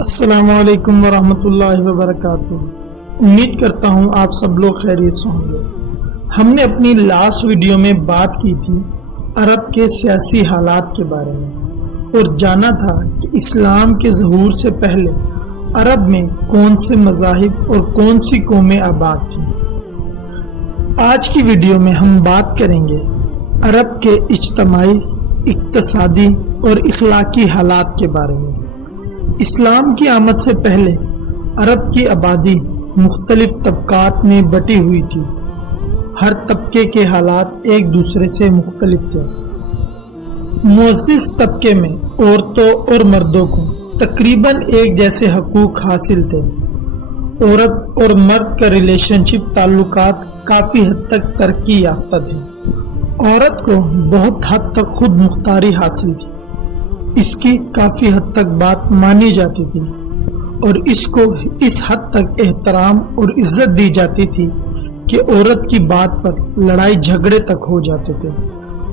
السلام علیکم ورحمۃ اللہ وبرکاتہ۔ امید کرتا ہوں آپ سب لوگ خیریت سے ہوں گے۔ ہم نے اپنی لاسٹ ویڈیو میں بات کی تھی عرب کے سیاسی حالات کے بارے میں اور جانا تھا کہ اسلام کے ظہور سے پہلے عرب میں کون سے مذاہب اور کون سی قومیں آباد تھیں۔ آج کی ویڈیو میں ہم بات کریں گے عرب کے اجتماعی، اقتصادی اور اخلاقی حالات کے بارے میں۔ اسلام کی آمد سے پہلے عرب کی آبادی مختلف طبقات میں بٹی ہوئی تھی۔ ہر طبقے کے حالات ایک دوسرے سے مختلف تھے۔ معزز طبقے میں عورتوں اور مردوں کو تقریباً ایک جیسے حقوق حاصل تھے۔ عورت اور مرد کا ریلیشن شپ تعلقات کافی حد تک ترقی یافتہ تھے۔ عورت کو بہت حد تک خود مختاری حاصل تھی، اس کی کافی حد تک بات مانی جاتی تھی اور اس کو اس حد تک احترام اور عزت دی جاتی تھی کہ عورت کی بات پر لڑائی جھگڑے تک ہو جاتے تھے،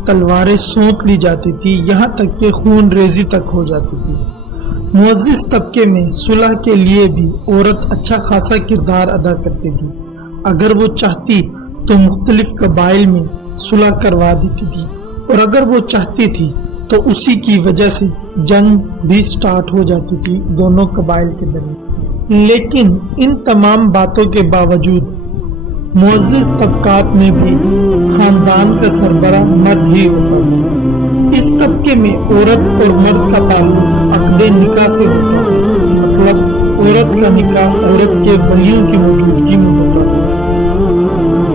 تلواریں سونت لی جاتی تھی، یہاں تک کہ خون ریزی تک ہو جاتی تھی۔ معزز طبقے میں صلح کے لیے بھی عورت اچھا خاصا کردار ادا کرتی تھی۔ اگر وہ چاہتی تو مختلف قبائل میں صلح کروا دیتی تھی اور اگر وہ چاہتی تھی تو اسی کی وجہ سے جنگ بھی سٹارٹ ہو جاتی تھی دونوں قبائل کے درمیان۔ لیکن ان تمام باتوں کے باوجود معزز طبقات میں بھی خاندان کا سربراہ مرد ہی ہوتا تھا۔ اس طبقے میں عورت اور مرد کا تعلق عقد نکاح سے ہوتا ہے، مطلب عورت کا نکاح عورت کے ولیوں کی موجودگی میں ہوتا ہے۔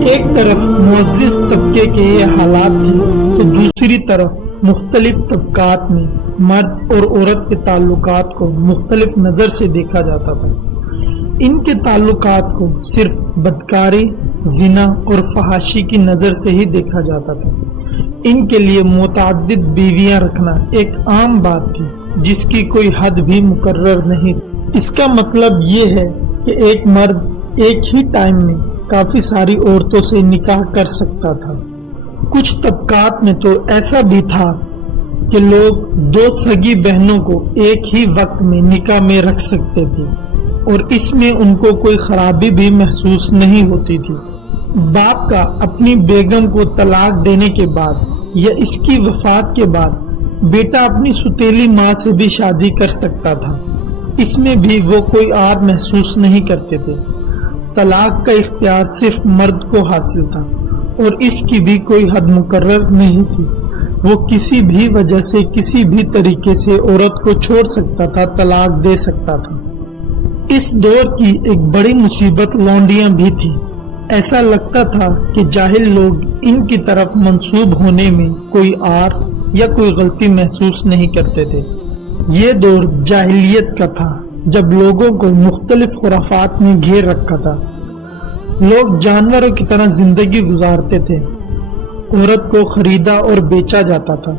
ایک طرف معزز طبقے کے یہ حالات تھے تو دوسری طرف مختلف طبقات میں مرد اور عورت کے تعلقات کو مختلف نظر سے دیکھا جاتا تھا۔ ان کے تعلقات کو صرف بدکاری، زنا اور فحاشی کی نظر سے ہی دیکھا جاتا تھا۔ ان کے لیے متعدد بیویاں رکھنا ایک عام بات تھی جس کی کوئی حد بھی مقرر نہیں تھی۔ اس کا مطلب یہ ہے کہ ایک مرد ایک ہی ٹائم میں کافی ساری عورتوں سے نکاح کر سکتا تھا۔ کچھ طبقات میں تو ایسا بھی تھا کہ لوگ دو سگی بہنوں کو ایک ہی وقت میں نکاح میں رکھ سکتے تھے اور اس میں ان کو کوئی خرابی بھی محسوس نہیں ہوتی تھی۔ باپ کا اپنی بیگم کو طلاق دینے کے بعد یا اس کی وفات کے بعد بیٹا اپنی ستیلی ماں سے بھی شادی کر سکتا تھا، اس میں بھی وہ کوئی عار محسوس نہیں کرتے تھے۔ طلاق کا اختیار صرف مرد کو حاصل تھا اور اس کی بھی کوئی حد مقرر نہیں تھی۔ وہ کسی بھی وجہ سے کسی بھی طریقے سے عورت کو چھوڑ سکتا تھا، طلاق دے سکتا تھا۔ اس دور کی ایک بڑی مصیبت لونڈیاں بھی تھی۔ ایسا لگتا تھا کہ جاہل لوگ ان کی طرف منسوب ہونے میں کوئی عار یا کوئی غلطی محسوس نہیں کرتے تھے۔ یہ دور جاہلیت کا تھا جب لوگوں کو مختلف خرافات میں گھیر رکھا تھا۔ لوگ جانوروں کی طرح زندگی گزارتے تھے، عورت کو خریدا اور بیچا جاتا تھا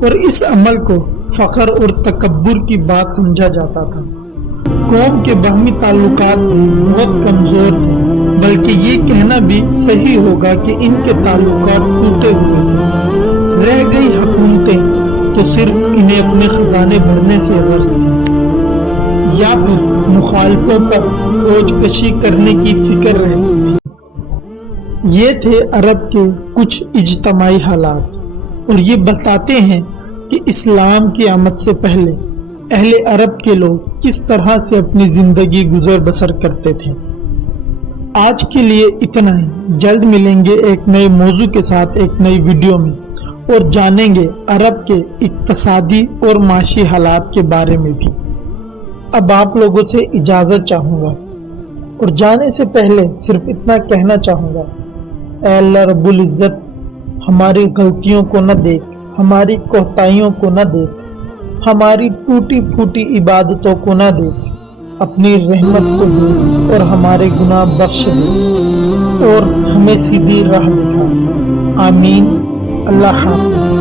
اور اس عمل کو فخر اور تکبر کی بات سمجھا جاتا تھا۔ قوم کے باہمی تعلقات بھی بہت کمزور تھے، بلکہ یہ کہنا بھی صحیح ہوگا کہ ان کے تعلقات ٹوٹے ہوئے تھے۔ رہ گئی حکومتیں تو صرف انہیں اپنے خزانے بھرنے سے غرض تھی یا پھر مخالفوں پر فوج کشی کرنے کی فکر رہتی تھی۔ یہ تھے عرب کے کچھ اجتماعی حالات اور یہ بتاتے ہیں کہ اسلام کی آمد سے پہلے اہل عرب کے لوگ کس طرح سے اپنی زندگی گزر بسر کرتے تھے۔ آج کے لیے اتنا ہی، جلد ملیں گے ایک نئے موضوع کے ساتھ ایک نئی ویڈیو میں اور جانیں گے عرب کے اقتصادی اور معاشی حالات کے بارے میں بھی۔ اب آپ لوگوں سے اجازت چاہوں گا اور جانے سے پہلے صرف اتنا کہنا چاہوں گا، اے اللہ رب العزت ہماری غلطیوں کو نہ دیکھ، ہماری کوتاہیوں کو نہ دیکھ، ہماری ٹوٹی پھوٹی عبادتوں کو نہ دیکھ، اپنی رحمت کو دے اور ہمارے گناہ بخش دے اور ہمیں سیدھی راہ دکھا۔ آمین۔ اللہ حافظ۔